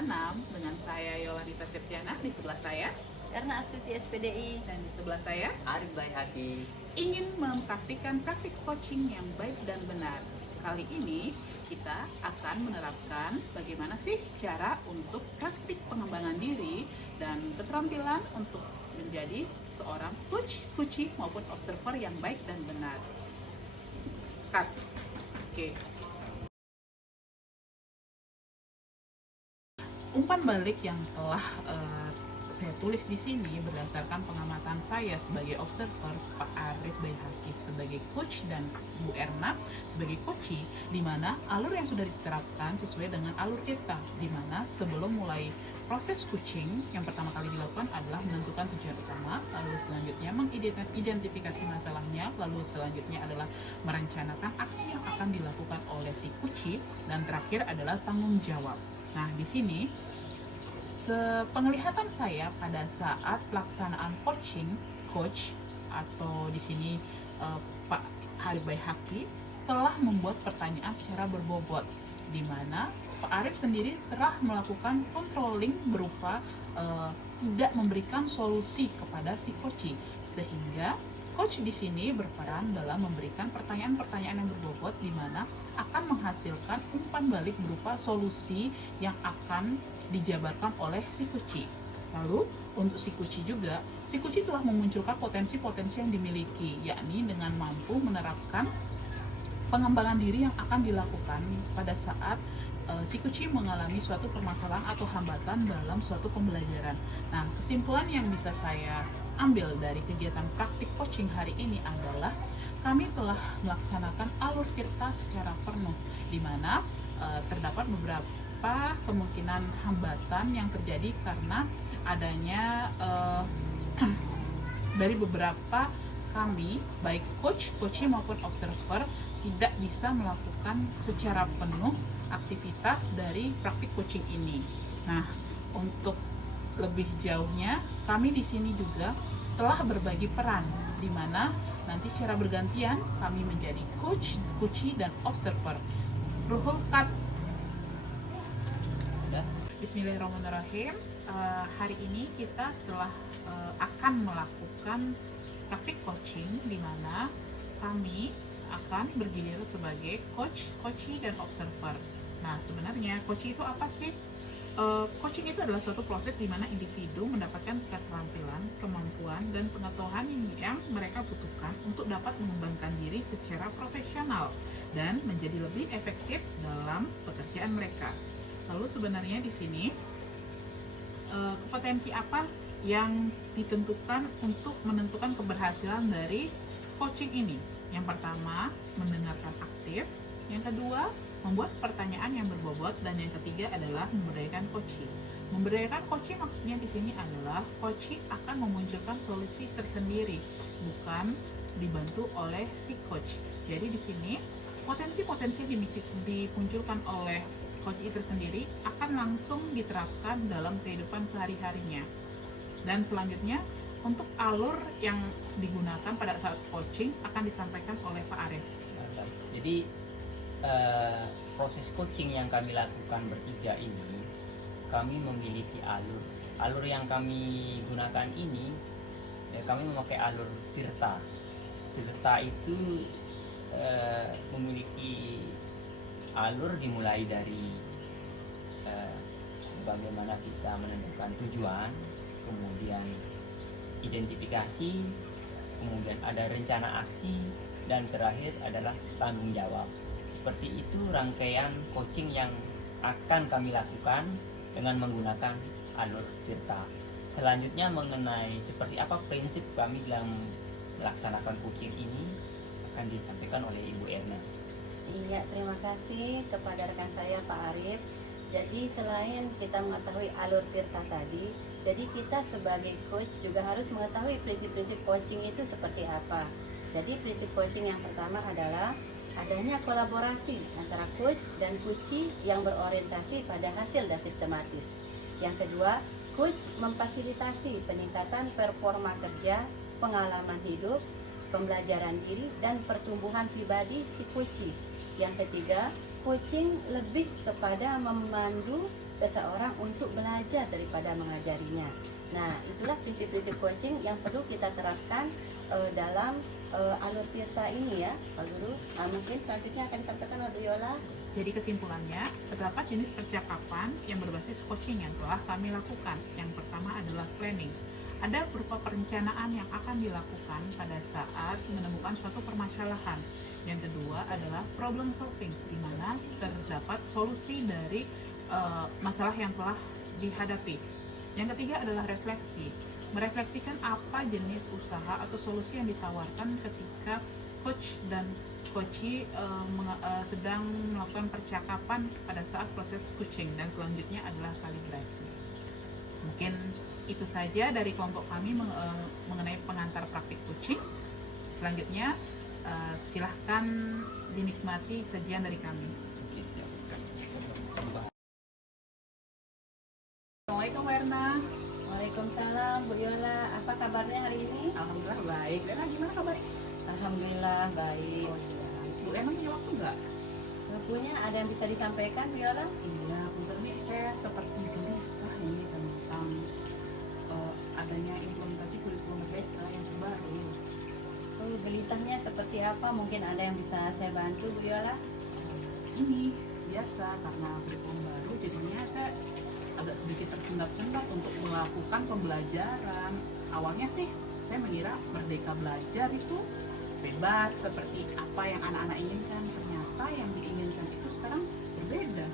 6 dengan saya Yolanita Septiana, di sebelah saya Karena Astuti SPDI dan di sebelah saya Arif Bayhaki. ingin mempraktikkan praktik coaching yang baik dan benar. Kali ini kita akan menerapkan bagaimana sih cara untuk praktik pengembangan diri dan keterampilan untuk menjadi seorang coach, coachee maupun observer yang baik dan benar. Cut. Oke. Umpan balik yang telah saya tulis di sini berdasarkan pengamatan saya sebagai observer, Pak Arif Bayhaki sebagai coach dan Bu Erna sebagai coachee, di mana alur yang sudah diterapkan sesuai dengan alur kita, di mana sebelum mulai proses coaching yang pertama kali dilakukan adalah menentukan tujuan utama, lalu selanjutnya mengidentifikasi masalahnya, lalu selanjutnya adalah merencanakan aksi yang akan dilakukan oleh si coachee, dan terakhir adalah tanggung jawab. Nah, di sini sepenglihatan saya pada saat pelaksanaan coach atau di sini Pak Arif Bayhaki telah membuat pertanyaan secara berbobot, di mana Pak Arif sendiri telah melakukan controlling berupa tidak memberikan solusi kepada si coach, sehingga coach di sini berperan dalam memberikan pertanyaan-pertanyaan yang berbobot, di mana akan menghasilkan umpan balik berupa solusi yang akan dijabarkan oleh si coach. Lalu untuk si coach juga, si coach telah memunculkan potensi-potensi yang dimiliki, yakni dengan mampu menerapkan pengembangan diri yang akan dilakukan pada saat si coach mengalami suatu permasalahan atau hambatan dalam suatu pembelajaran. Nah, kesimpulan yang bisa saya ambil dari kegiatan praktik coaching hari ini adalah kami telah melaksanakan alur tirta secara penuh, di mana terdapat beberapa kemungkinan hambatan yang terjadi karena adanya dari beberapa kami, baik coach, coachee maupun observer, tidak bisa melakukan secara penuh aktivitas dari praktik coaching ini. Nah, untuk lebih jauhnya, kami di sini juga telah berbagi peran, di mana nanti secara bergantian kami menjadi coach, coachee, dan observer. Ruhul cut. Bismillahirrahmanirrahim. Hari ini kita telah akan melakukan praktik coaching, di mana kami akan bergiliran sebagai coach, coachee, dan observer. Nah, sebenarnya coaching itu apa sih? Coaching itu adalah suatu proses di mana individu mendapatkan keterampilan, kemampuan, dan pengetahuan yang mereka butuhkan untuk dapat mengembangkan diri secara profesional dan menjadi lebih efektif dalam pekerjaan mereka. Lalu sebenarnya di sini kompetensi apa yang ditentukan untuk menentukan keberhasilan dari coaching ini? Yang pertama, mendengarkan aktif. Yang kedua, membuat pertanyaan yang berbobot, dan yang ketiga adalah memberdayakan coachee. Memberdayakan coachee maksudnya di sini adalah coachee akan memunculkan solusi tersendiri, bukan dibantu oleh si coach. Jadi di sini potensi-potensi yang dimunculkan oleh coachee tersendiri akan langsung diterapkan dalam kehidupan sehari-harinya. Dan selanjutnya, untuk alur yang digunakan pada saat coaching akan disampaikan oleh Pak Arif. Jadi proses coaching yang kami lakukan bertiga ini, kami memiliki alur yang kami gunakan ini, kami memakai alur tirta. Tirta itu memiliki alur dimulai dari bagaimana kita menentukan tujuan, kemudian identifikasi, kemudian ada rencana aksi, dan terakhir adalah tanggung jawab. Seperti itu rangkaian coaching yang akan kami lakukan dengan menggunakan alur tirta. Selanjutnya mengenai seperti apa prinsip kami dalam melaksanakan coaching ini akan disampaikan oleh Ibu Erna. Iya, terima kasih kepada rekan saya Pak Arif. Jadi selain kita mengetahui alur tirta tadi, jadi kita sebagai coach juga harus mengetahui prinsip-prinsip coaching itu seperti apa. Jadi prinsip coaching yang pertama adalah adanya kolaborasi antara coach dan coachee yang berorientasi pada hasil dan sistematis. Yang kedua, coach memfasilitasi peningkatan performa kerja, pengalaman hidup, pembelajaran diri, dan pertumbuhan pribadi si coachee. Yang ketiga, coaching lebih kepada memandu seseorang untuk belajar daripada mengajarinya. Nah, itulah prinsip-prinsip coaching yang perlu kita terapkan dalam alur tirta ini ya, Pak Guru. Mungkin selanjutnya akan disampaikan oleh Bu Yola. Jadi kesimpulannya, terdapat jenis percakapan yang berbasis coaching yang telah kami lakukan. Yang pertama adalah planning. Ada berupa perencanaan yang akan dilakukan pada saat menemukan suatu permasalahan. Yang kedua adalah problem solving, di mana terdapat solusi dari masalah yang telah dihadapi. Yang ketiga adalah refleksi, merefleksikan apa jenis usaha atau solusi yang ditawarkan ketika coach dan coachee sedang melakukan percakapan pada saat proses coaching. Dan selanjutnya adalah kalibrasi. Mungkin itu saja dari kelompok kami mengenai pengantar praktik coaching. Selanjutnya silahkan dinikmati sajian dari kami. Oke, siap. Assalamualaikum Werna. Waalaikumsalam Bu Yola. Apa kabarnya hari ini? Alhamdulillah baik. Werna gimana kabarnya? Alhamdulillah baik. Oh iya. Bu emang punya waktu nggak? Punya ada yang bisa disampaikan Bu Yola? Iya, bentar nih saya seperti gelisah ini tentang adanya implementasi kurikulum merdeka yang terbaru. Gelisahnya seperti apa? Mungkin ada yang bisa saya bantu Bu Yola? Ini biasa karena kurikulum baru jadinya saya agak sedikit tersendat-sendat untuk melakukan pembelajaran. Awalnya sih saya mengira merdeka belajar itu bebas seperti apa yang anak-anak inginkan. Ternyata yang diinginkan itu sekarang berbeda.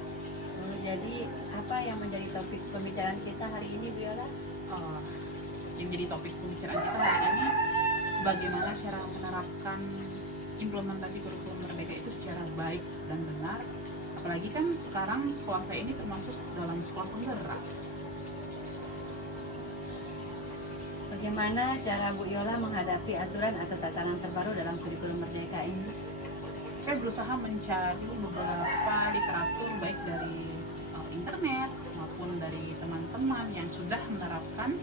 Jadi apa yang menjadi topik pembicaraan kita hari ini Bu Yola? Yang jadi topik pembicaraan kita hari ini, bagaimana cara menerapkan implementasi kurikulum merdeka itu secara baik dan benar. Apalagi kan sekarang sekolah saya ini termasuk dalam sekolah penggerak. Bagaimana cara Bu Yola menghadapi aturan atau tatanan terbaru dalam kurikulum merdeka ini? Saya berusaha mencari beberapa literatur baik dari internet maupun dari teman-teman yang sudah menerapkan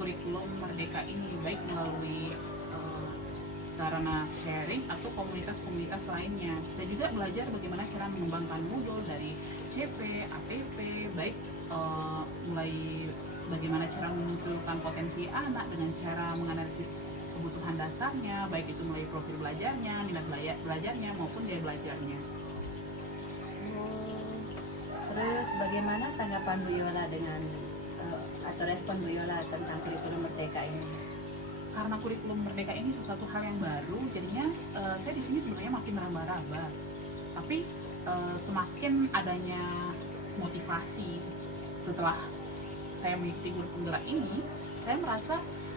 kurikulum merdeka ini, baik melalui sarana sharing atau komunitas-komunitas lainnya. Saya juga belajar bagaimana cara mengembangkan Moodle dari CP, ATP, baik mulai bagaimana cara memunculkan potensi anak dengan cara menganalisis kebutuhan dasarnya, baik itu melalui profil belajarnya, minat belajarnya maupun gaya belajarnya. Terus bagaimana tanggapan Bu Yola dengan atau respon Bu Yola tentang kurikulum merdeka ini? Karena kurikulum merdeka ini sesuatu hal yang baru, jadinya saya di sini sebenarnya masih meraba-raba. Tapi semakin adanya motivasi setelah saya mengikuti kurikulum gerak ini, saya merasa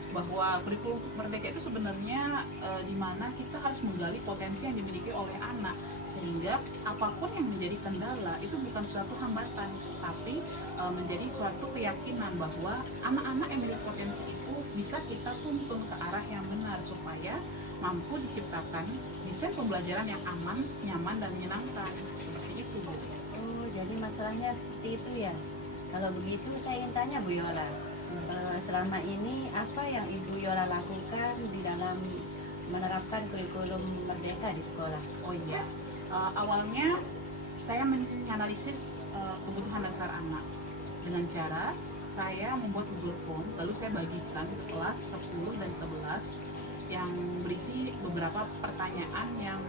bahwa kurikulum merdeka itu sebenarnya di mana kita harus menggali potensi yang dimiliki oleh anak, sehingga apapun yang menjadi kendala itu bukan suatu hambatan, tapi menjadi suatu keyakinan bahwa anak-anak yang memiliki potensi itu bisa kita tuntun ke arah yang benar supaya mampu diciptakan desain pembelajaran yang aman, nyaman, dan menyenangkan. Seperti itu, Bu. Oh, jadi masalahnya seperti itu ya. Kalau begitu saya ingin tanya Bu Yola, selama ini apa yang Ibu Yola lakukan di dalam menerapkan kurikulum merdeka di sekolah? Oh iya, awalnya saya menganalisis kebutuhan dasar anak dengan cara saya membuat Google Form, lalu saya bagikan ke kelas 10 dan 11 yang berisi beberapa pertanyaan yang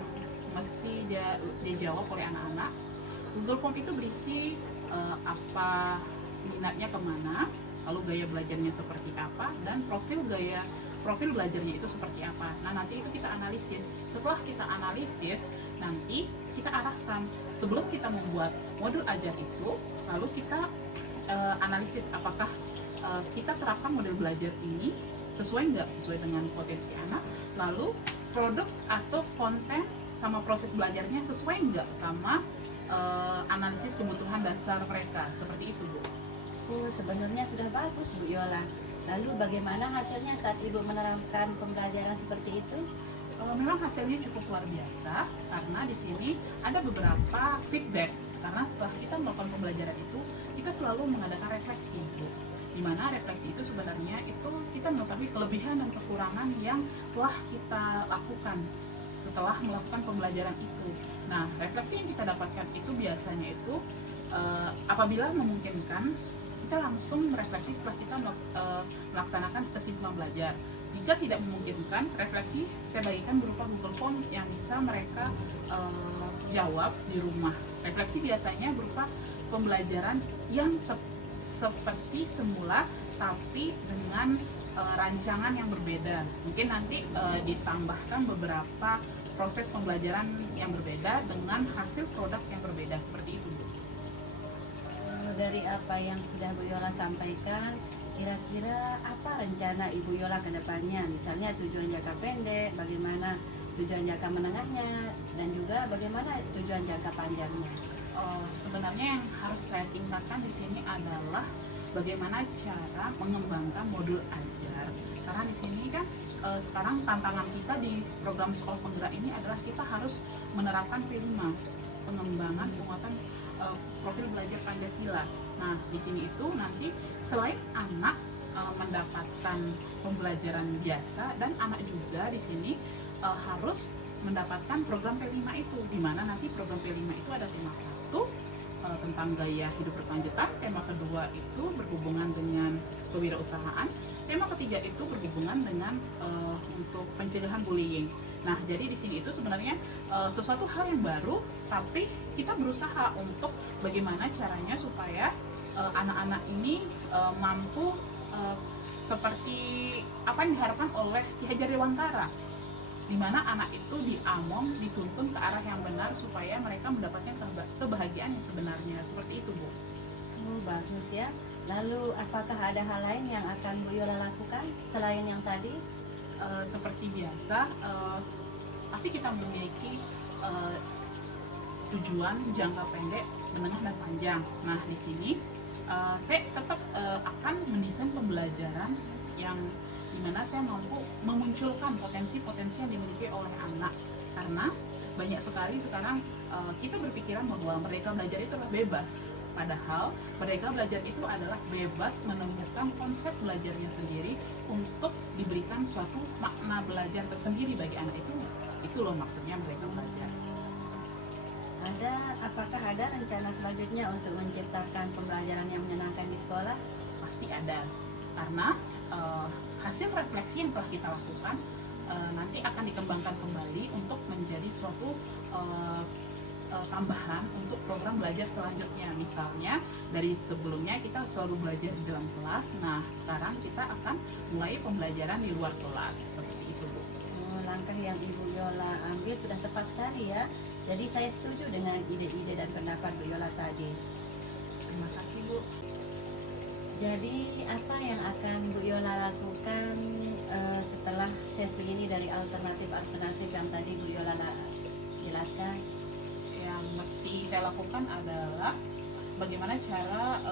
mesti dijawab oleh anak-anak. Google Form itu berisi apa minatnya kemana, lalu gaya belajarnya seperti apa, dan profil belajarnya itu seperti apa. Nah, nanti itu kita analisis. Setelah kita analisis, nanti kita arahkan. Sebelum kita membuat modul ajar itu, lalu kita analisis apakah kita terapkan model belajar ini sesuai dengan potensi anak, lalu produk atau konten sama proses belajarnya sesuai nggak sama analisis kebutuhan dasar mereka. Seperti itu, Bu. Sebenarnya sudah bagus Bu Yola. Lalu bagaimana hasilnya saat Ibu menerapkan pembelajaran seperti itu? Memang hasilnya cukup luar biasa karena di sini ada beberapa feedback. Karena setelah kita melakukan pembelajaran itu, kita selalu mengadakan refleksi, Bu. Di mana refleksi itu sebenarnya itu kita mengetahui kelebihan dan kekurangan yang telah kita lakukan setelah melakukan pembelajaran itu. Nah, refleksi yang kita dapatkan itu biasanya itu apabila memungkinkan kita langsung refleksi setelah kita melaksanakan kesimpulan belajar. Jika tidak memungkinkan, refleksi saya bagikan berupa Google Form yang bisa mereka jawab di rumah. Refleksi biasanya berupa pembelajaran yang seperti semula tapi dengan rancangan yang berbeda. Mungkin nanti ditambahkan beberapa proses pembelajaran yang berbeda dengan hasil produk yang berbeda, seperti itu, Bu. Dari apa yang sudah Bu Yola sampaikan, kira-kira apa rencana Ibu Yola ke depannya? Misalnya tujuan jangka pendek, bagaimana tujuan jangka menengahnya, dan juga bagaimana tujuan jangka panjangnya. Sebenarnya yang harus saya tingkatkan di sini adalah bagaimana cara mengembangkan modul ajar. Karena di sini kan sekarang tantangan kita di program sekolah penggerak ini adalah kita harus menerapkan P5, pengembangan penguatan profil belajar Pancasila. Nah, di sini itu nanti selain anak mendapatkan pembelajaran biasa, dan anak juga di sini harus mendapatkan program P5 itu, di mana nanti program P5 itu ada tema 1 tentang gaya hidup berkelanjutan, tema kedua itu berhubungan dengan kewirausahaan, tema ketiga itu berhubungan dengan untuk pencegahan bullying. Nah, jadi di sini itu sebenarnya sesuatu hal yang baru, tapi kita berusaha untuk bagaimana caranya supaya anak-anak ini mampu seperti apa yang diharapkan oleh Ki Hajar Dewantara, di mana anak itu diamong, dituntun ke arah yang benar supaya mereka mendapatkan kebahagiaan yang sebenarnya, seperti itu, Bu. Bagus ya. Lalu apakah ada hal lain yang akan Bu Yola lakukan selain yang tadi? Seperti biasa, pasti kita memiliki tujuan jangka pendek, menengah, dan panjang. Nah, di sini saya tetap akan mendesain pembelajaran yang dimana saya mampu memunculkan potensi-potensi yang dimiliki oleh anak, karena banyak sekali sekarang kita berpikiran bahwa mereka belajar itu adalah bebas, padahal mereka belajar itu adalah bebas menemukan konsep belajarnya sendiri untuk diberikan suatu makna belajar tersendiri bagi anak itu loh maksudnya mereka belajar. Apakah ada rencana selanjutnya untuk menciptakan pembelajaran yang menyenangkan di sekolah? Pasti ada, karena hasil refleksi yang telah kita lakukan nanti akan dikembangkan kembali untuk menjadi suatu tambahan untuk program belajar selanjutnya. Misalnya dari sebelumnya kita selalu belajar di dalam kelas, nah sekarang kita akan mulai pembelajaran di luar kelas, seperti itu, Bu. Langkah yang Ibu Yola ambil sudah tepat sekali ya. Jadi saya setuju dengan ide-ide dan pendapat Bu Yola tadi. Terima kasih, Bu. Jadi apa yang akan Bu Yola lakukan setelah sesi ini dari alternatif-alternatif yang tadi Bu Yola jelaskan? Yang mesti saya lakukan adalah bagaimana cara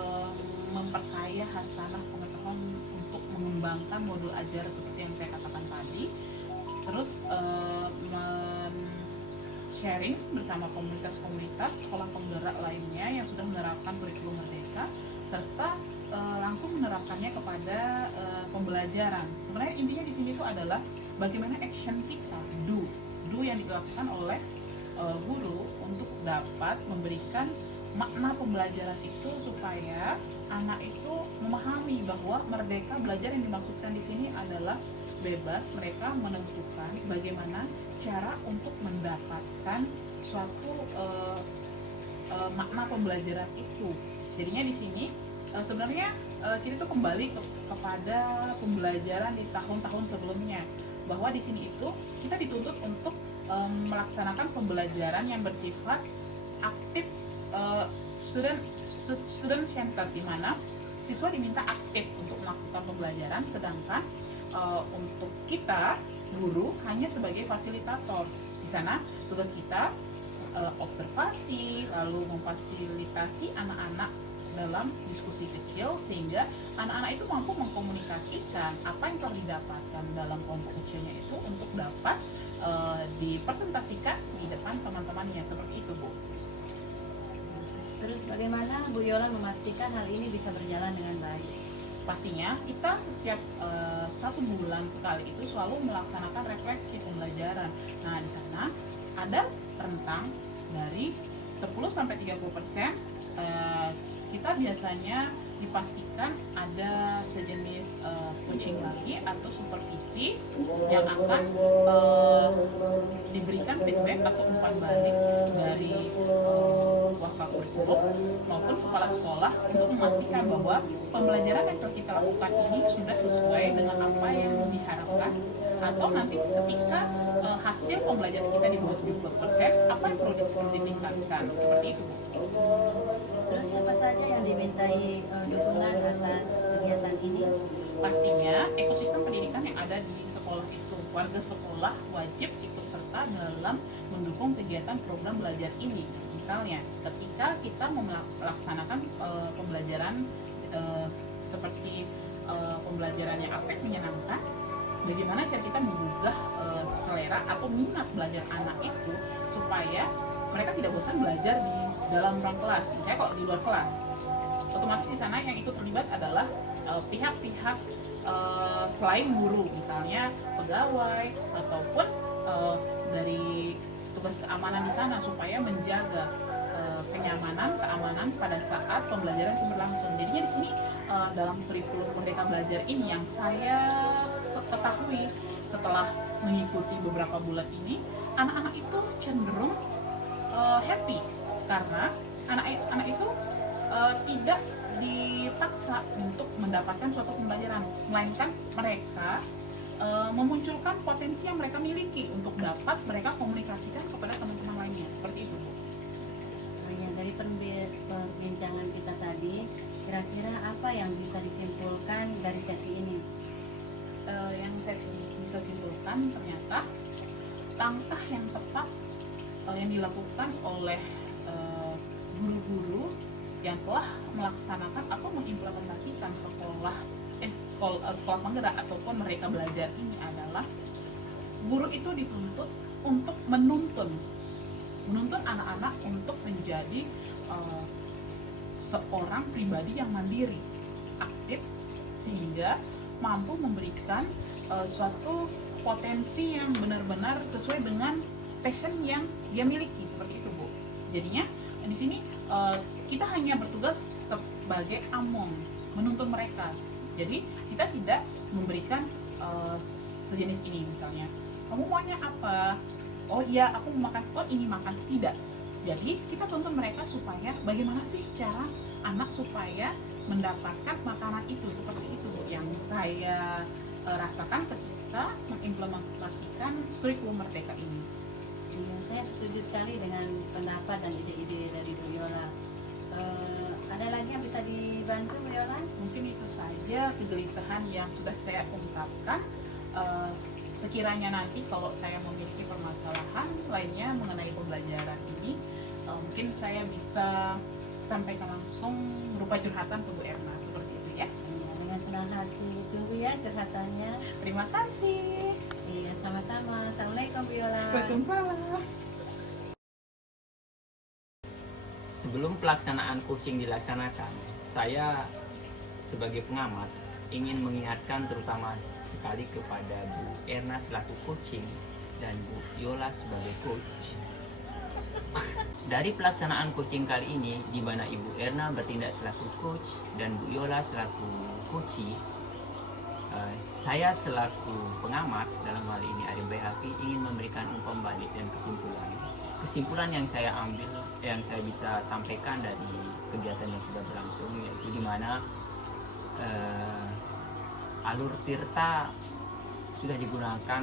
memperkaya hasanah pengetahuan untuk mengembangkan modul ajar seperti yang saya katakan tadi, terus sharing bersama komunitas-komunitas sekolah penggerak lainnya yang sudah menerapkan kurikulum Merdeka, serta langsung menerapkannya kepada pembelajaran. Sebenarnya intinya di sini itu adalah bagaimana action kita, do yang dilakukan oleh guru untuk dapat memberikan makna pembelajaran itu supaya anak itu memahami bahwa merdeka belajar yang dimaksudkan di sini adalah bebas, mereka menentukan bagaimana cara untuk mendapatkan suatu makna pembelajaran itu. Jadinya di sini sebenarnya kita tuh kembali kepada pembelajaran di tahun-tahun sebelumnya, bahwa di sini itu kita dituntut untuk melaksanakan pembelajaran yang bersifat aktif, student center, di mana siswa diminta aktif untuk melakukan pembelajaran, sedangkan untuk kita guru hanya sebagai fasilitator. Di sana tugas kita observasi, lalu memfasilitasi anak-anak dalam diskusi kecil sehingga anak-anak itu mampu mengkomunikasikan apa yang telah didapatkan dalam kelompok kecilnya itu untuk dapat dipresentasikan di depan teman-temannya, seperti itu, Bu. Terus bagaimana Bu Yola memastikan hal ini bisa berjalan dengan baik? Pastinya kita setiap 1 bulan sekali itu selalu melaksanakan refleksi pembelajaran. Nah, di sana ada rentang dari 10-30% kita biasanya dipastikan ada sejenis coaching lagi atau supervisi yang akan diberikan feedback atau umpan balik dari wakil kurikulum maupun kepala sekolah untuk memastikan bahwa pembelajaran yang telah kita lakukan ini sudah sesuai dengan apa yang diharapkan, atau nanti ketika hasil pembelajaran kita di bawah 70%, apa yang perlu ditingkatkan, seperti itu. Terus siapa saja yang dimintai dukungan atas kegiatan ini? Pastinya ekosistem pendidikan yang ada di sekolah itu. Warga sekolah wajib ikut serta dalam mendukung kegiatan program belajar ini. Misalnya, ketika kita melaksanakan pembelajaran seperti pembelajaran yang apik menyenangkan, bagaimana cara kita menggugah selera atau minat belajar anak itu supaya mereka tidak bosan belajar di dalam ruang kelas. Misalnya kalau di luar kelas, otomatis di sana yang ikut terlibat adalah pihak-pihak selain guru, misalnya pegawai ataupun dari tugas keamanan di sana supaya menjaga keamanan pada saat pembelajaran itu berlangsung. Jadinya di sini dalam kurikulum Merdeka Belajar ini yang saya ketahui setelah mengikuti beberapa bulan ini, anak-anak itu cenderung happy karena anak-anak itu tidak dipaksa untuk mendapatkan suatu pembelajaran, melainkan mereka memunculkan potensi yang mereka miliki untuk dapat mereka komunikasikan kepada teman-teman lainnya, seperti itu, Bu. Yang dari perbincangan kita tadi, kira-kira apa yang bisa disimpulkan dari sesi ini? Yang saya bisa simpulkan, ternyata langkah yang tepat yang dilakukan oleh guru-guru yang telah melaksanakan atau mengimplementasikan sekolah penggerak ataupun Merdeka Belajar ini adalah guru itu dituntut untuk menuntun anak-anak untuk menjadi seorang pribadi yang mandiri, aktif, sehingga mampu memberikan suatu potensi yang benar-benar sesuai dengan passion yang dia miliki, seperti itu, Bu. Jadinya di sini kita hanya bertugas sebagai among, menuntun mereka. Jadi kita tidak memberikan sejenis ini, misalnya kamu maunya apa, oh iya aku mau makan, oh ini makan, tidak. Jadi kita tuntun mereka supaya bagaimana sih cara anak supaya mendapatkan makanan itu, seperti itu yang saya rasakan ketika mengimplementasikan kurikulum Merdeka ini. Saya setuju sekali dengan pendapat dan ide-ide dari Bu Yola. Ada lagi yang bisa dibantu, Bu Yola? Mungkin itu saja kegelisahan yang sudah saya ungkapkan. Sekiranya nanti kalau saya memiliki permasalahan lainnya mengenai pembelajaran ini, mungkin saya bisa sampaikan langsung berupa curhatan ke Bu Erna, seperti itu ya. Dengan senang hati, tunggu ya curhatannya. Terima kasih. Iya, sama-sama. Assalamualaikum, Bu Yola. Waalaikumsalam. Sebelum pelaksanaan coaching dilaksanakan, saya sebagai pengamat ingin mengingatkan terutama sekali kepada Bu Erna selaku coaching dan Bu Yola sebagai coach. Dari pelaksanaan coaching kali ini, di mana Ibu Erna bertindak selaku coach dan Bu Yola selaku coachee, saya selaku pengamat dalam hal ini Arif Bayhaqi ingin memberikan umpan balik dan kesimpulan yang saya ambil, yang saya bisa sampaikan dari kegiatan yang sudah berlangsung, yaitu di mana alur Tirta sudah digunakan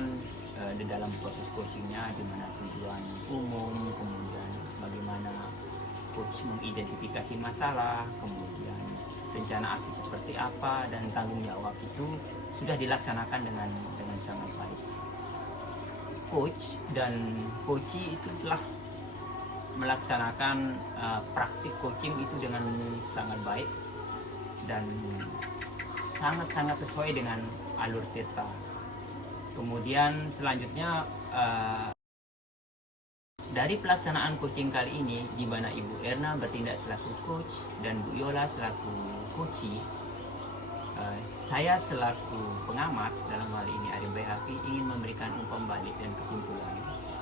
di dalam proses coachingnya, di mana tujuan umum, kemudian bagaimana coach mengidentifikasi masalah, kemudian rencana aksi seperti apa, dan tanggung jawab itu sudah dilaksanakan dengan sangat baik. Coach dan coachee itu telah melaksanakan praktik coaching itu dengan sangat baik dan sangat-sangat sesuai dengan alur Tirta. Kemudian selanjutnya dari pelaksanaan coaching kali ini, di mana Ibu Erna bertindak selaku coach dan Bu Yola selaku coachee, saya selaku pengamat dalam hal ini Arif Bayhaqi ingin memberikan umpan balik dan kesimpulan.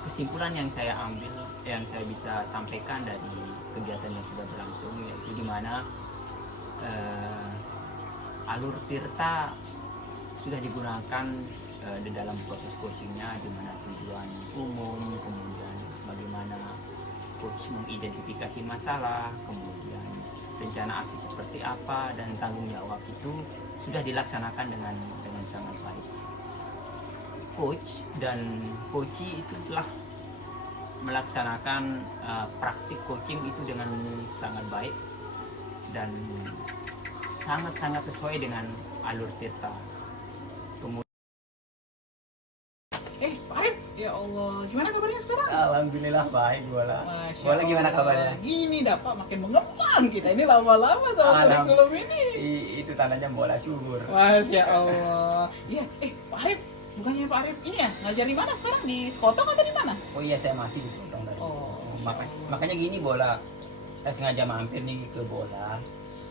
kesimpulan yang saya ambil, yang saya bisa sampaikan dari kegiatan yang sudah berlangsung, yaitu di mana alur Tirta sudah digunakan di dalam proses coachingnya, di mana tujuan umum, kemudian bagaimana coach mengidentifikasi masalah, kemudian rencana aksi seperti apa, dan tanggung jawab itu sudah dilaksanakan dengan sangat baik. Coach dan coachee itu telah melaksanakan praktik coaching itu dengan sangat baik dan sangat-sangat sesuai dengan alur Tirta. Kemudian Pak Arif, ya Allah, gimana kabarnya sekarang? alhamdulillah baik Bola. Masya Bola gimana Allah. kabarnya? Gini dapat makin mengembang kita ini lama-lama sama Alam. kurikulum ini. Itu tandanya Bola subur. Masya Allah. Ya, Pak Arif, bukannya Pak Arif ini ya ngajar di mana sekarang, di Sekotong atau di mana? Oh iya, saya masih di Sekotong dari. Oh. Makanya gini Bola, saya sengaja mampir nih ke Bola.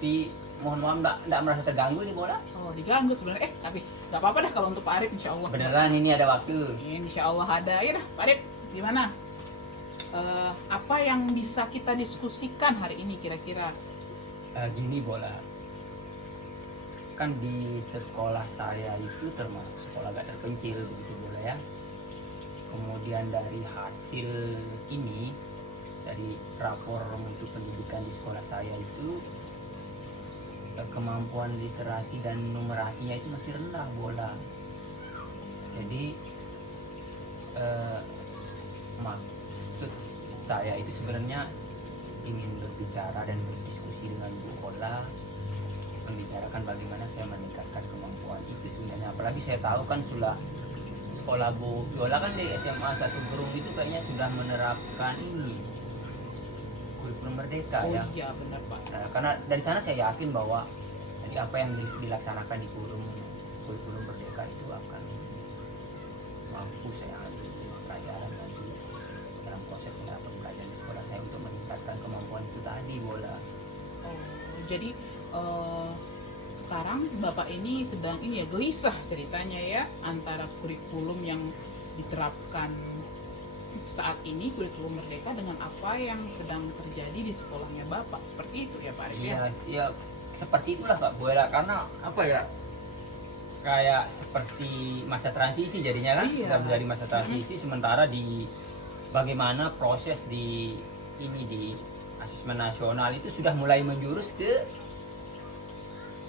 Tapi mohon maaf enggak merasa terganggu nih Bola. Oh, diganggu sebenarnya. Tapi nggak apa-apa dah kalau untuk Pak Arif, insya Allah. Beneran ini ada waktu. Insya Allah ada. Ya dah, Pak Arif, gimana? Apa yang bisa kita diskusikan hari ini kira-kira? Gini Bola, kan di sekolah saya itu termasuk sekolah agak terpencil begitu Bola ya. Kemudian dari hasil ini, dari rapor mutu pendidikan di sekolah saya itu, kemampuan literasi dan numerasinya itu masih rendah Bola. Jadi maksud saya itu sebenarnya ingin berbicara dan berdiskusi dengan Bu Bola, membicarakan bagaimana saya meningkatkan kemampuan itu sebenarnya. Apalagi saya tahu kan sudah sekolah Bu Bola kan di SMA 1 Gerung itu kayaknya sudah menerapkan ini kurikulum merdeka Oh ya. iya benar Pak. Nah, karena dari sana saya yakin bahwa jadi apa yang dilaksanakan di kurikulum merdeka itu akan mampu saya ambil pelajaran nanti dalam proses penerapan pelajaran di sekolah saya untuk meningkatkan kemampuan itu tadi Bola. Oh, jadi sekarang Bapak ini sedang ini ya gelisah ceritanya ya antara kurikulum yang diterapkan saat ini, kurikulum merdeka, dengan apa yang sedang terjadi di sekolahnya Bapak. Seperti itu ya Pak Arif ya? Iya, seperti itulah Kak Bola, karena apa ya? Kayak seperti masa transisi jadinya kan, Iya. kita menjadi masa transisi sementara di bagaimana proses di ini di asesmen nasional itu sudah mulai menjurus ke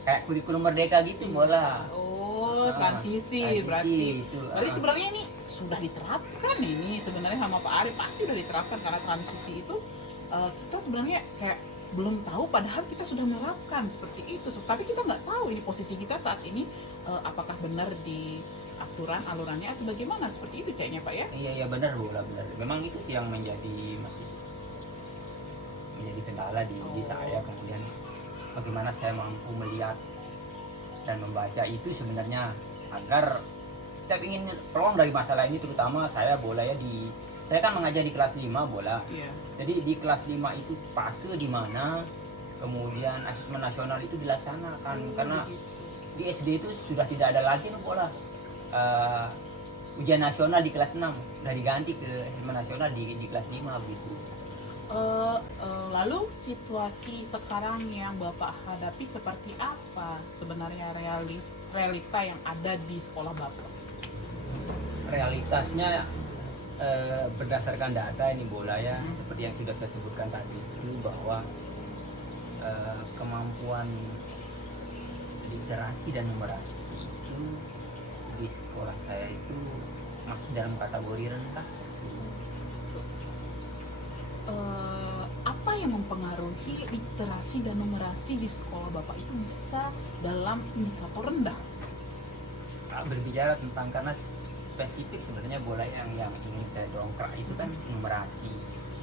kayak kurikulum merdeka gitu Bola. Oh, Nah, transisi berarti. itu. Berarti sebenarnya ini sudah diterapkan ini sebenarnya sama Pak Arif, pasti sudah diterapkan karena transisi itu kita sebenarnya kayak belum tahu padahal kita sudah menerapkan seperti itu. Tapi kita nggak tahu ini posisi kita saat ini apakah benar di aturan alurannya atau bagaimana, seperti itu kayaknya Pak ya. Iya benar Bola, benar. Memang itu sih yang menjadi kendala di saya. Kemudian bagaimana saya mampu melihat dan membaca itu sebenarnya agar saya ingin peluang dari masalah ini, terutama saya Bola ya, saya kan mengajar di kelas 5 Bola. Iya. Jadi di kelas 5 itu fase di mana kemudian asesmen nasional itu dilaksanakan, karena di SD itu sudah tidak ada lagi Bola ujian nasional di kelas 6, sudah diganti ke asesmen nasional di kelas 5 begitu. Lalu situasi sekarang yang Bapak hadapi seperti apa sebenarnya, realita yang ada di sekolah Bapak? Realitasnya berdasarkan data ini Bola ya, seperti yang sudah saya sebutkan tadi itu bahwa kemampuan literasi dan numerasi itu di sekolah saya itu masih dalam kategori rendah. Apa yang mempengaruhi literasi dan numerasi di sekolah Bapak itu bisa dalam indikator rendah? Berbicara tentang, karena spesifik sebenarnya Bola yang ingin saya dongkrak itu kan numerasi,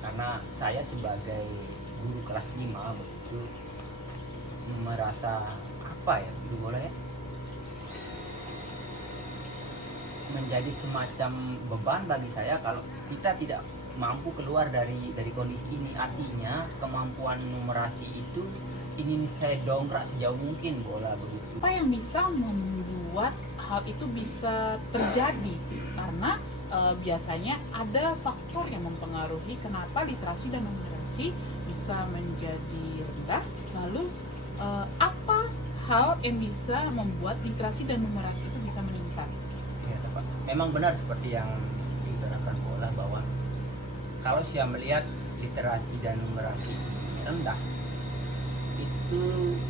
karena saya sebagai guru kelas 5 begitu merasa apa ya guru Bola ya, menjadi semacam beban bagi saya kalau kita tidak mampu keluar dari kondisi ini. Artinya kemampuan numerasi itu ingin saya dongkrak sejauh mungkin Bola begitu. Apa yang bisa membuat hal itu bisa terjadi? Karena biasanya ada faktor yang mempengaruhi kenapa literasi dan numerasi bisa menjadi rendah. Lalu apa hal yang bisa membuat literasi dan numerasi itu bisa meningkat? Ya, Pak. Memang benar seperti yang diterangkan Bola bahwa kalau saya melihat literasi dan numerasi rendah, itu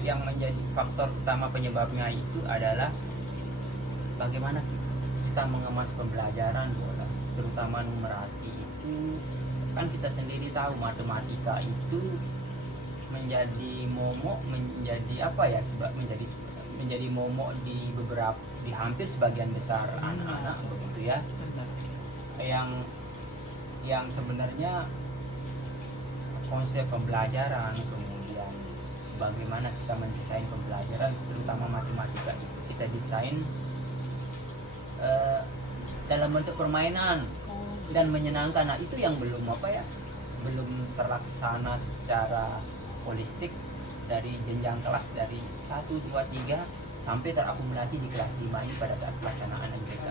yang menjadi faktor utama penyebabnya itu adalah bagaimana kita mengemas pembelajaran Bola, terutama numerasi itu. Kan kita sendiri tahu matematika itu menjadi momok, menjadi apa ya, menjadi momok di hampir sebagian besar anak-anak begitu ya, yang sebenarnya konsep pembelajaran, kemudian bagaimana kita mendesain pembelajaran terutama matematika itu kita desain dalam bentuk permainan dan menyenangkan. Nah, itu yang belum belum terlaksana secara holistik dari jenjang kelas dari 1, 2, 3 sampai terakumulasi di kelas 5 ini pada saat pelaksanaan MBK.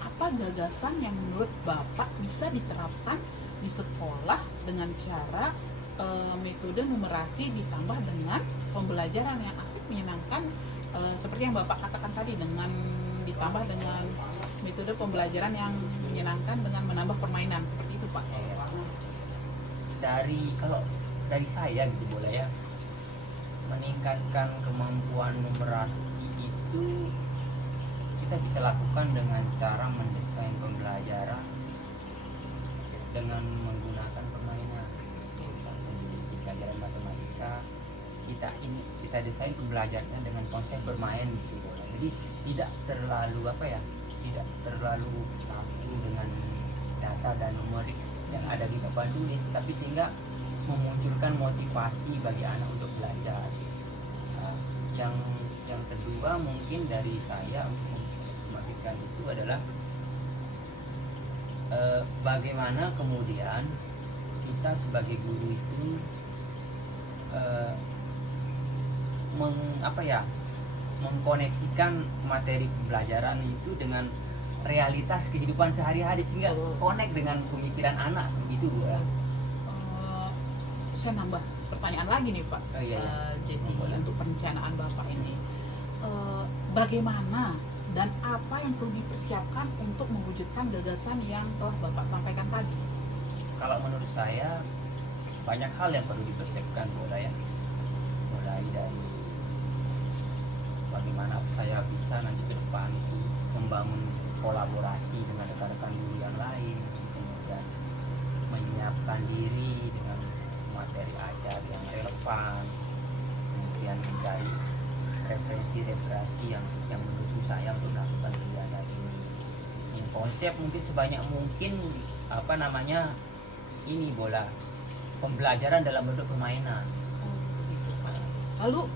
Apa gagasan yang menurut Bapak bisa diterapkan di sekolah dengan cara metode numerasi ditambah dengan pembelajaran yang asik menyenangkan, seperti yang Bapak katakan tadi, dengan ditambah dengan metode pembelajaran yang menyenangkan dengan menambah permainan, seperti itu Pak? Kalau dari saya gitu boleh ya, meningkatkan kemampuan numerasi itu kita bisa lakukan dengan cara mendesain pembelajaran dengan menggunakan permainan. Misalnya di pelajaran matematika kita desain pembelajarannya dengan konsep bermain gitu. Jadi tidak terlalu tidak terlalu kaku dengan data dan numerik yang ada di papan tulis, tapi sehingga memunculkan motivasi bagi anak untuk belajar. Nah, yang kedua mungkin dari saya untuk memastikan itu adalah bagaimana kemudian kita sebagai guru itu mengkoneksikan materi pembelajaran itu dengan realitas kehidupan sehari-hari sehingga connect dengan pemikiran anak begitu ya. Saya nambah pertanyaan lagi nih Pak. Jadi untuk perencanaan Bapak ini, bagaimana dan apa yang perlu dipersiapkan untuk mewujudkan gagasan yang telah Bapak sampaikan tadi? Kalau menurut saya banyak hal yang perlu dipersiapkan mulai dari bagaimana saya bisa nanti ke depan itu membangun kolaborasi dengan rekan-rekan guru yang lain, kemudian menyiapkan diri dengan materi ajar yang relevan, kemudian mencari referensi yang menurut saya untuk melakukan kegiatan ini. Konsep mungkin sebanyak mungkin ini bola pembelajaran dalam bentuk permainan. Lalu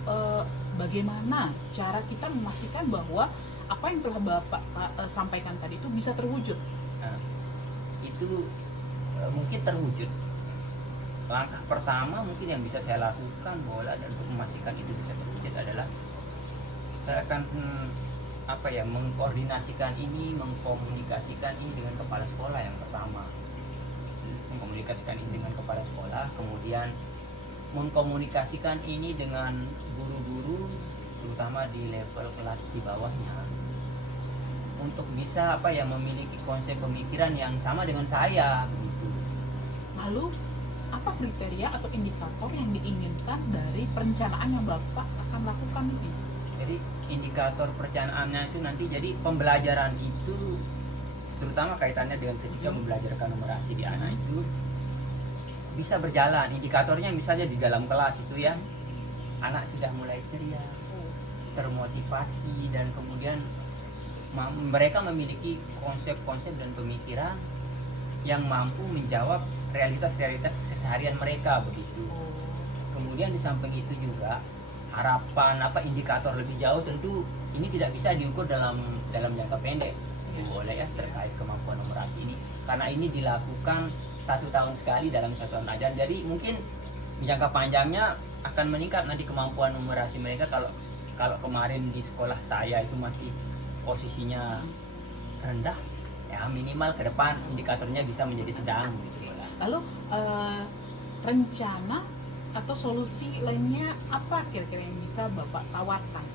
bagaimana cara kita memastikan bahwa apa yang telah Bapak sampaikan tadi itu bisa terwujud? Nah, itu mungkin terwujud. Langkah pertama mungkin yang bisa saya lakukan dan untuk memastikan itu bisa terwujud adalah saya akan mengkoordinasikan ini, mengkomunikasikan ini dengan kepala sekolah yang pertama. Mengkomunikasikan ini dengan kepala sekolah, kemudian mengkomunikasikan ini dengan guru-guru terutama di level kelas di bawahnya untuk bisa memiliki konsep pemikiran yang sama dengan saya gitu. Lalu apa kriteria atau indikator yang diinginkan dari perencanaan yang Bapak akan lakukan ini? Jadi indikator perencanaannya itu nanti jadi pembelajaran itu terutama kaitannya dengan ketika membelajarkan numerasi di anak itu bisa berjalan. Indikatornya misalnya di dalam kelas itu ya anak sudah mulai ceria, termotivasi, dan kemudian mereka memiliki konsep-konsep dan pemikiran yang mampu menjawab realitas-realitas keseharian mereka begitu. Kemudian di samping itu juga harapan indikator lebih jauh tentu ini tidak bisa diukur dalam jangka pendek boleh ya terkait kemampuan numerasi ini karena ini dilakukan 1 tahun sekali dalam 1 tahun ajar. Jadi mungkin jangka panjangnya akan meningkat nanti kemampuan numerasi mereka. Kalau kemarin di sekolah saya itu masih posisinya rendah, ya minimal ke depan indikatornya bisa menjadi sedang gitu. Lalu rencana atau solusi lainnya apa kira-kira yang bisa Bapak tawarkan?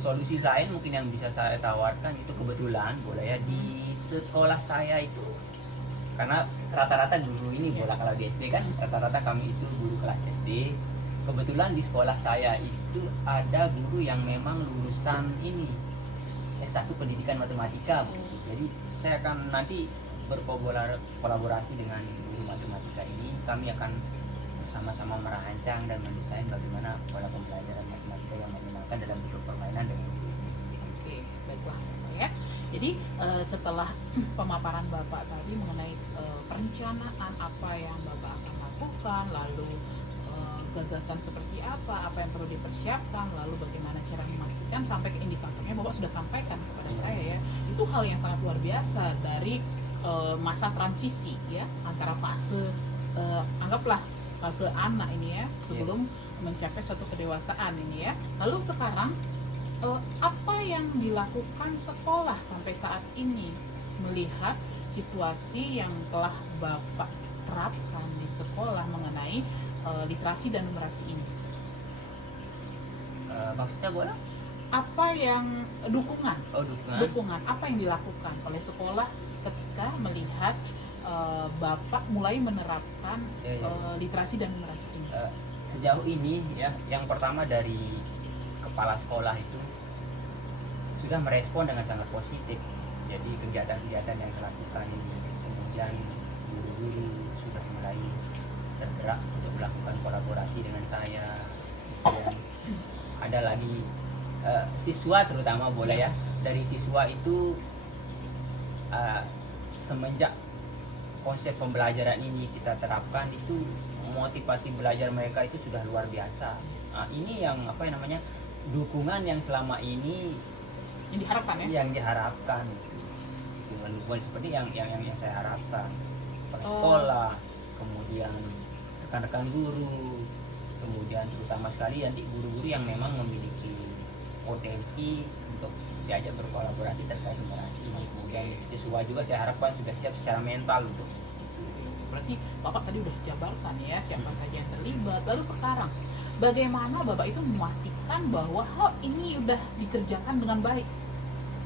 Solusi lain mungkin yang bisa saya tawarkan itu kebetulan boleh ya di sekolah saya itu, karena rata-rata guru ini bola kalau di SD kan rata-rata kami itu guru kelas SD. Kebetulan di sekolah saya itu ada guru yang memang lulusan ini S1 pendidikan matematika Bu. Jadi saya akan nanti berkolaborasi dengan guru matematika ini. Kami akan bersama-sama merancang dan mendesain bagaimana pola pembelajaran matematika yang menyenangkan dalam bentuk permainan dengan guru. Oke, baiklah ya. Jadi setelah pemaparan Bapak tadi mengenai perencanaan apa yang Bapak akan lakukan, lalu gagasan seperti apa yang perlu dipersiapkan, lalu bagaimana cara memastikan sampai ke indikatornya, Bapak sudah sampaikan kepada saya ya. Itu hal yang sangat luar biasa dari masa transisi ya antara fase anggaplah fase anak ini ya sebelum mencapai suatu kedewasaan ini ya. Lalu sekarang apa yang dilakukan sekolah sampai saat ini melihat situasi yang telah Bapak terapkan di sekolah mengenai literasi dan numerasi ini? Maksudnya bola? Apa yang dukungan apa yang dilakukan oleh sekolah ketika melihat Bapak mulai menerapkan literasi dan numerasi ini? Sejauh ini ya, yang pertama dari kepala sekolah itu sudah merespon dengan sangat positif. Jadi kegiatan-kegiatan yang saya lakukan ini, kemudian guru-guru sudah mulai tergerak untuk melakukan kolaborasi dengan saya. Kemudian ada lagi siswa terutama boleh ya, dari siswa itu semenjak konsep pembelajaran ini kita terapkan itu motivasi belajar mereka itu sudah luar biasa. Nah, ini yang dukungan yang selama ini Yang diharapkan ya? Yang diharapkan bukan seperti yang saya harapkan. Kepala sekolah, kemudian rekan-rekan guru, kemudian terutama sekali nanti guru-guru yang memang memiliki potensi untuk diajak berkolaborasi terkait numerasi. Kemudian siswa juga saya harapkan sudah siap secara mental untuk itu. Berarti Bapak tadi udah jabarkan ya siapa saja yang terlibat. Lalu sekarang bagaimana Bapak itu memastikan bahwa hal ini udah dikerjakan dengan baik?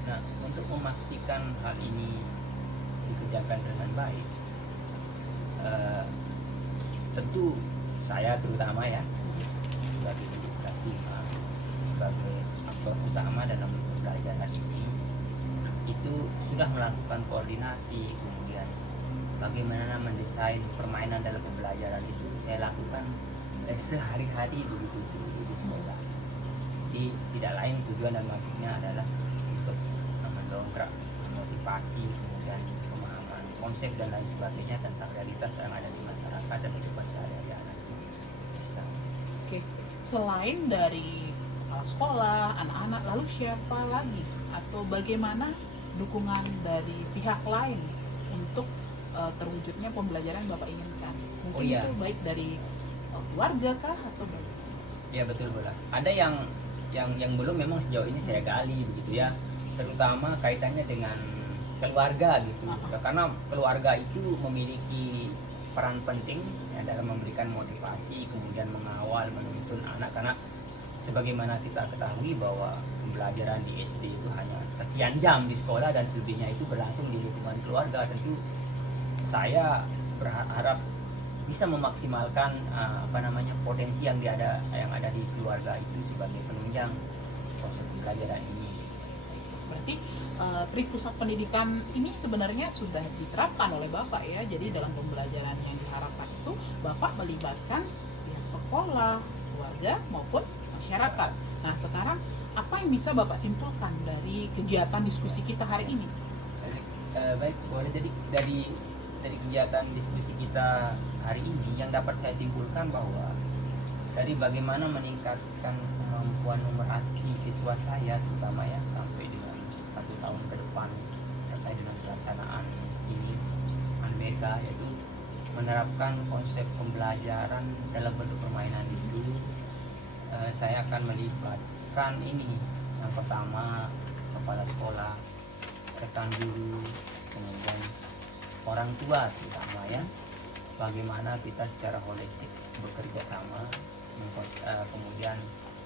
Nah, untuk memastikan hal ini dikerjakan dengan baik, tentu saya terutama ya sebagai guru kelas 5, sebagai aktor utama dalam pembelajaran ini itu sudah melakukan koordinasi, kemudian bagaimana mendesain permainan dalam pembelajaran itu saya lakukan sehari-hari begitu di sekolah. Jadi tidak lain tujuan dan maksudnya adalah untuk mendongkrak motivasi, kemudian pemahaman konsep dan lain sebagainya tentang realitas yang ada di masyarakat dan kehidupan sehari-hari anak. Oke, selain dari kepala sekolah, anak-anak, lalu siapa lagi atau bagaimana dukungan dari pihak lain untuk terwujudnya pembelajaran yang Bapak inginkan? Mungkin itu baik dari keluarga kah atau bagaimana? Ya betul bola. Ada yang belum memang sejauh ini saya gali begitu ya, terutama kaitannya dengan keluarga gitu. Karena keluarga itu memiliki peran penting ya, dalam memberikan motivasi, kemudian mengawal, menuntun anak, karena sebagaimana kita ketahui bahwa pembelajaran di SD itu hanya sekian jam di sekolah dan selebihnya itu berlangsung di lingkungan keluarga. Tentu saya berharap bisa memaksimalkan potensi yang ada di keluarga itu sebagai penunjang proses pembelajaran ini. Berarti Tripusat Pendidikan ini sebenarnya sudah diterapkan oleh Bapak ya. Jadi dalam pembelajaran yang diharapkan itu Bapak melibatkan pihak sekolah, keluarga maupun masyarakat. Nah sekarang apa yang bisa Bapak simpulkan dari kegiatan diskusi kita hari ini? Baik, boleh. Jadi dari kegiatan diskusi kita hari ini yang dapat saya simpulkan bahwa dari bagaimana meningkatkan kemampuan numerasi siswa saya terutama ya sampai dengan 1 tahun ke depan terkait dengan pelaksanaan ini mereka, yaitu menerapkan konsep pembelajaran dalam bentuk permainan itu. Saya akan melibatkan ini yang pertama kepala sekolah, rekan guru, kemudian orang tua terutama ya, bagaimana kita secara holistik bekerja sama, kemudian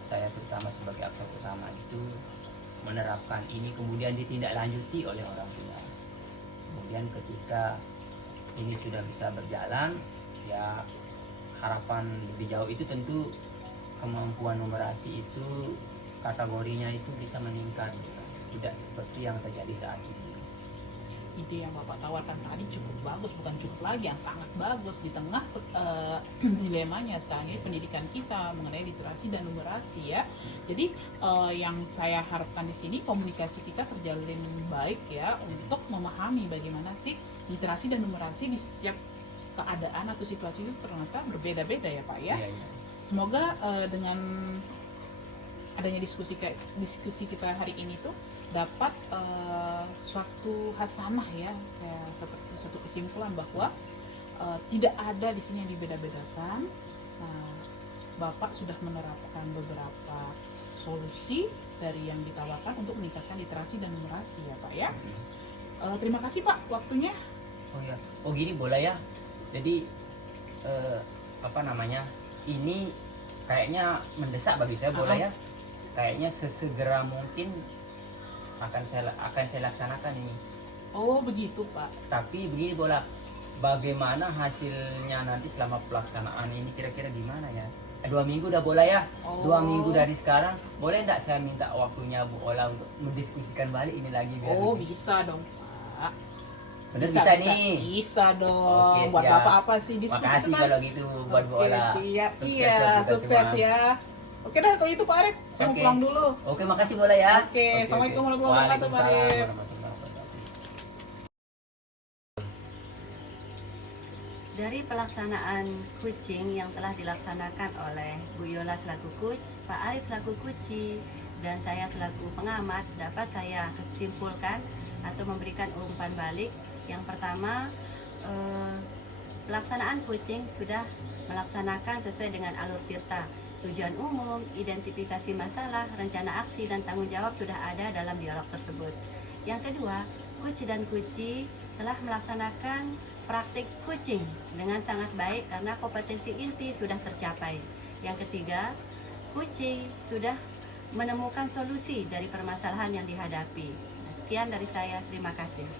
saya terutama sebagai aktor utama itu menerapkan ini, kemudian ditindaklanjuti oleh orang tua. Kemudian ketika ini sudah bisa berjalan, ya harapan lebih jauh itu tentu kemampuan numerasi itu kategorinya itu bisa meningkat, tidak seperti yang terjadi saat ini. Ide yang Bapak tawarkan tadi cukup bagus, bukan cukup lagi, yang sangat bagus di tengah dilemanya sekarang ini pendidikan kita mengenai literasi dan numerasi ya. Jadi yang saya harapkan di sini komunikasi kita terjalin baik ya untuk memahami bagaimana sih literasi dan numerasi di setiap keadaan atau situasi itu ternyata berbeda-beda ya Pak ya. Iya, iya. Semoga dengan adanya diskusi kita hari ini tuh dapat suatu hasanah ya, kayak seperti suatu kesimpulan bahwa tidak ada di sini yang dibeda-bedakan. Bapak sudah menerapkan beberapa solusi dari yang ditawarkan untuk meningkatkan literasi dan numerasi ya Pak ya. Terima kasih Pak waktunya. Oh ya, oh gini boleh ya. Jadi apa namanya? Ini kayaknya mendesak bagi saya, boleh ya. Kayaknya sesegera mungkin akan saya laksanakan ini. Oh begitu Pak. Tapi begini bola, bagaimana hasilnya nanti selama pelaksanaan ini kira-kira gimana ya? 2 minggu udah boleh ya? Oh. 2 minggu dari sekarang, boleh nggak saya minta waktunya Bu Ola untuk mendiskusikan balik ini lagi? Biar Oh bisa dong Pak. bener bisa nih. Bisa dong. Oke, buat siap. Bapak apa sih diskusi Makasih itu kan? kalau gitu buat Bu Oke, Ola. siap. Sukses Iya, buat kita sukses semua. ya. Oke dah kalau itu Pak Arif, saya mau Oke. pulang dulu. Oke, makasih bola ya. Oke, Assalamualaikum warahmatullahi wabarakatuh, Pak Waalaikumsalam Arif. warahmatullahi wabarakatuh. Dari pelaksanaan coaching yang telah dilaksanakan oleh Bu Yola selaku coach, Pak Arif selaku coach, dan saya selaku pengamat, dapat saya simpulkan atau memberikan umpan balik. Yang pertama, pelaksanaan coaching sudah melaksanakan sesuai dengan alur tirta. Tujuan umum, identifikasi masalah, rencana aksi, dan tanggung jawab sudah ada dalam dialog tersebut. Yang kedua, coach dan coachee telah melaksanakan praktik coaching dengan sangat baik karena kompetensi inti sudah tercapai. Yang ketiga, coachee sudah menemukan solusi dari permasalahan yang dihadapi. Sekian dari saya, terima kasih.